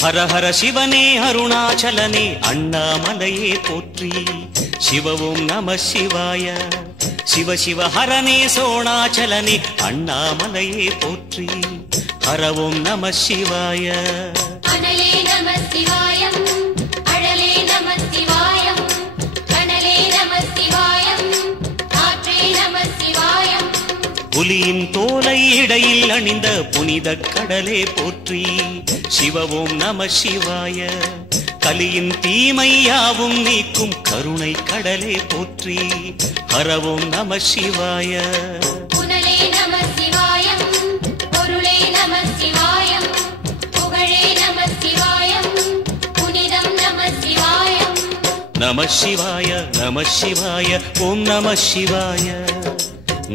ஹர ஹர சிவனே அருணாச்சலனே அண்ணாமலையே போற்றி சிவ ஓம் நம சிவாய சிவ சிவ ஹரனே சோணாச்சலனே அண்ணாமலையே போற்றி ஹர ஓம் நம சிவாய அனலே நம சிவாயம் அழலே நம சிவாயம் கனலே நம சிவாயம் காற்றே நம சிவாயம் புலியின் தோலை இடையில் அணிந்த புனித கடலே போற்றி சிவ ஓம் நம சிவாய கலியின் தீமையாவும் நீக்கும் கருணை கடலே போற்றி ஹர ஓம் நம சிவாய புனலே நம சிவாயம் பொருளே நம சிவாயம் புகழே நம சிவாயம் புனிதம் நம சிவாயம் நம சிவாய நம சிவாய ஓம் நம சிவாய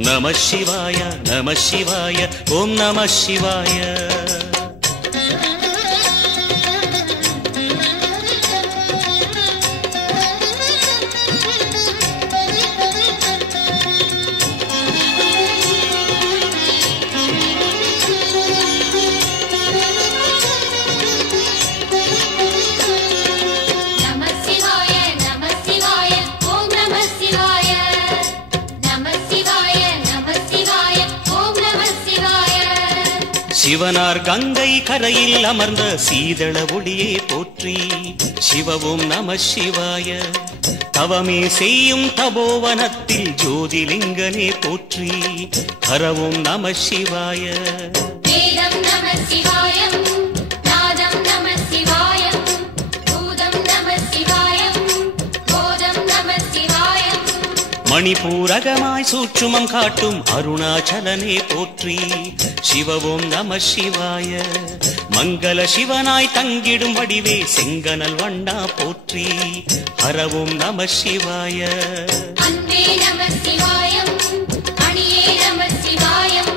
நம சிவாய நம சிவாய ஓம் நம சிவாய சிவனார் கங்கை கரையில் அமர்ந்த சீதள ஒளியே போற்றி சிவ ஓம் நம சிவாய தவமே செய்யும் தபோவனத்தில் ஜோதிலிங்கனே போற்றி ஹர ஓம் நம சிவாய வேதம் நம சிவாயம் நாதம் நம சிவாயம் பூதம் நம சிவாயம் போதம் நம சிவாயம் மணிபூரகமாய் சூட்சுமம் காட்டும் அருணாச்சலனே போற்றி சிவ ஓம் நம சிவாய மங்கள சிவனாய் தங்கிடும் வடிவே செங்கனல் வண்ணா போற்றி ஹர ஓம் நம சிவாய அன்பே நம சிவாயம் அணியே நம சிவாயம்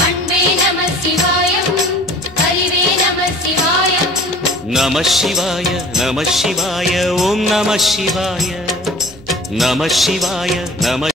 பண்பே நம சிவாயம் அறிவே நம சிவாயம் நம சிவாய நம சிவாய ஓம் நம சிவாய நம சிவாய நம